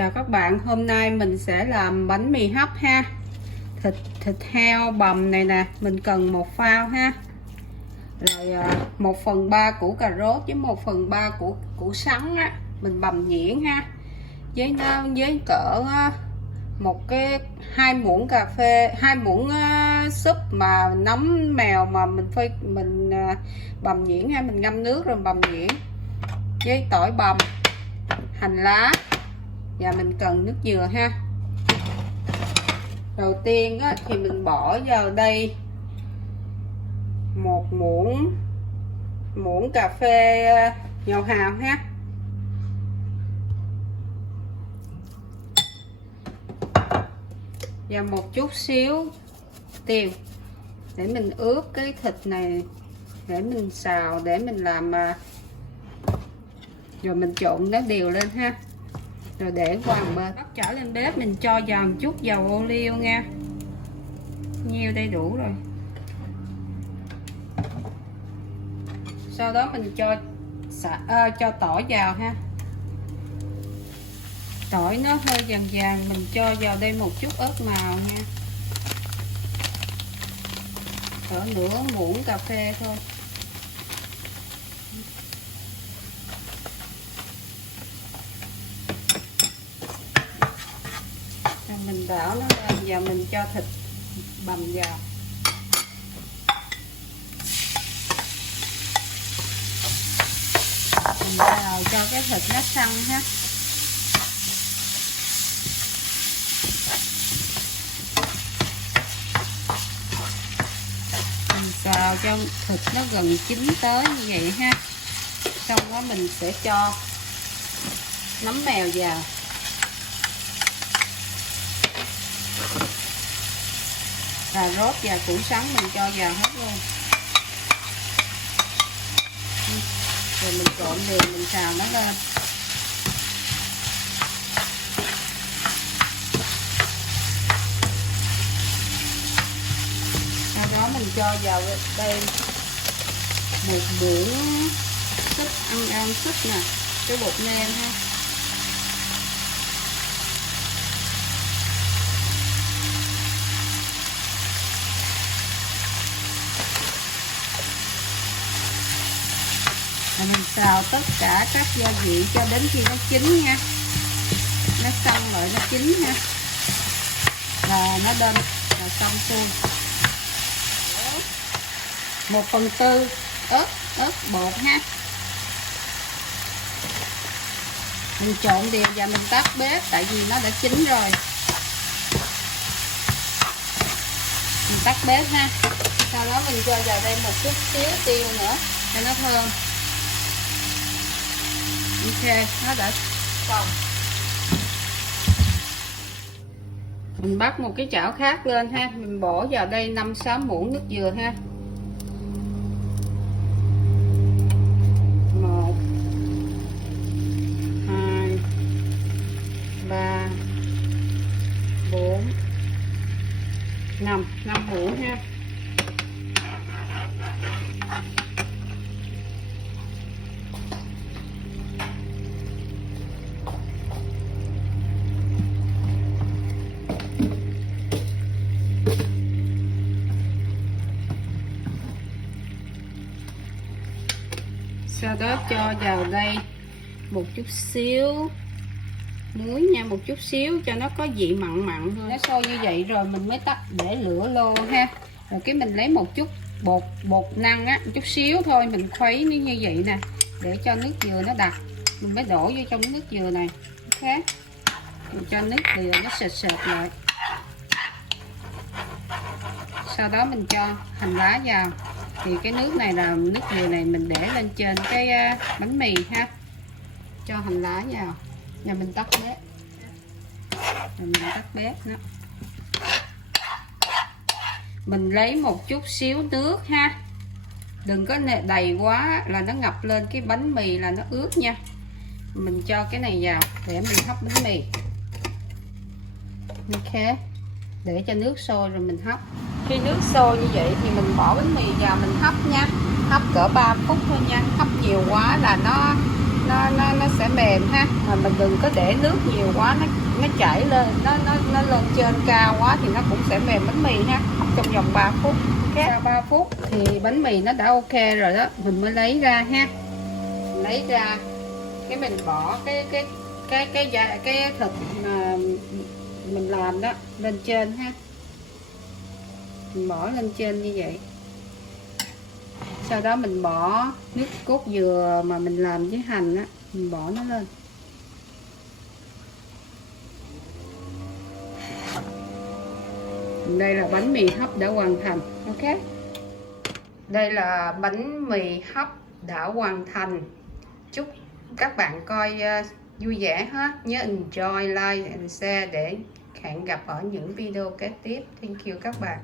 Chào các bạn, hôm nay mình sẽ làm bánh mì hấp ha. Thịt heo bằm này nè, mình cần 1 phao ha. Rồi 1/3 củ cà rốt với 1/3 củ sắn á, mình bằm nhuyễn ha. Với cỡ một cái 2 muỗng cà phê, 2 muỗng súp mà nấm mèo mà mình bằm nhuyễn ha, mình ngâm nước rồi bằm nhuyễn. Với tỏi bằm, hành lá. Và mình cần nước dừa ha. Đầu tiên á, thì mình bỏ vào đây 1 muỗng cà phê dầu hào ha. Và một chút xíu tiêu để mình ướp cái thịt này, để mình xào, để mình làm rồi mình trộn nó đều lên ha. Rồi để qua một bên, bắt chảo lên bếp, mình cho vào một chút dầu ô liu nha. Nhiêu đây đủ rồi. Sau đó mình cho tỏi vào ha. Tỏi nó hơi vàng vàng, mình cho vào đây một chút ớt màu nha. Cỡ nửa muỗng cà phê thôi. Mình đảo nó lên và mình cho thịt bằm vào. Mình đào cho cái thịt nó săn ha. Mình xào cho thịt nó gần chín tới như vậy ha. Xong đó mình sẽ cho nấm mèo vào. Cà rốt và củ sắn mình cho vào hết luôn. Rồi mình trộn đều, mình xào nó lên. Sau đó mình cho vào đây 1 muỗng súp, ăn súp nè, cái bột nêm ha. Mình xào tất cả các gia vị cho đến khi nó chín nha, nó xong rồi nó chín nha, là nó lên là xong xuôi. 1/4 ớt bột ha. Mình trộn đều và mình tắt bếp tại vì nó đã chín rồi. Mình tắt bếp ha. Sau đó mình cho vào đây một chút xíu tiêu nữa cho nó thơm. Ok, nó đã xong. Mình bắt một cái chảo khác lên ha, mình bỏ vào đây 5-6 muỗng nước dừa ha. 1 2 3 4 5 muỗng ha. Sau đó cho vào đây một chút xíu muối nha, một chút xíu cho nó có vị mặn mặn thôi. Nó sôi như vậy rồi mình mới tắt để lửa lô ha. Rồi cái mình lấy một chút bột năng á, một chút xíu thôi, mình khuấy nó như vậy nè, để cho nước dừa nó đặc. Mình mới đổ vô trong nước dừa này. Ok. Mình cho nước dừa nó sệt lại. Sau đó mình cho hành lá vào. Thì cái nước này là nước dừa này mình để lên trên cái bánh mì ha. Cho hành lá vào. Và mình tắt bếp. Rồi mình tắt bếp đó. Mình lấy một chút xíu nước ha. Đừng có đầy quá là nó ngập lên cái bánh mì là nó ướt nha. Mình cho cái này vào để mình hấp bánh mì. Ok. Để cho nước sôi rồi mình hấp. Khi nước sôi như vậy thì mình bỏ bánh mì vào mình hấp nha. Hấp cỡ 3 phút thôi nha. Hấp nhiều quá là nó sẽ mềm ha, mà mình đừng có để nước nhiều quá, nó chảy lên, nó lên trên cao quá thì nó cũng sẽ mềm bánh mì ha. Trong vòng 3 phút. Sau 3 phút thì bánh mì nó đã ok rồi đó, mình mới lấy ra ha. Lấy ra cái mình bỏ cái thịt mà mình làm đó lên trên ha, mình bỏ lên trên như vậy. Sau đó mình bỏ nước cốt dừa mà mình làm với hành á, mình bỏ nó lên. Đây là bánh mì hấp đã hoàn thành. Ok, đây là bánh mì hấp đã hoàn thành. Chúc các bạn coi vui vẻ hết. Nhớ enjoy, like and share để hẹn gặp ở những video kế tiếp. Thank you các bạn.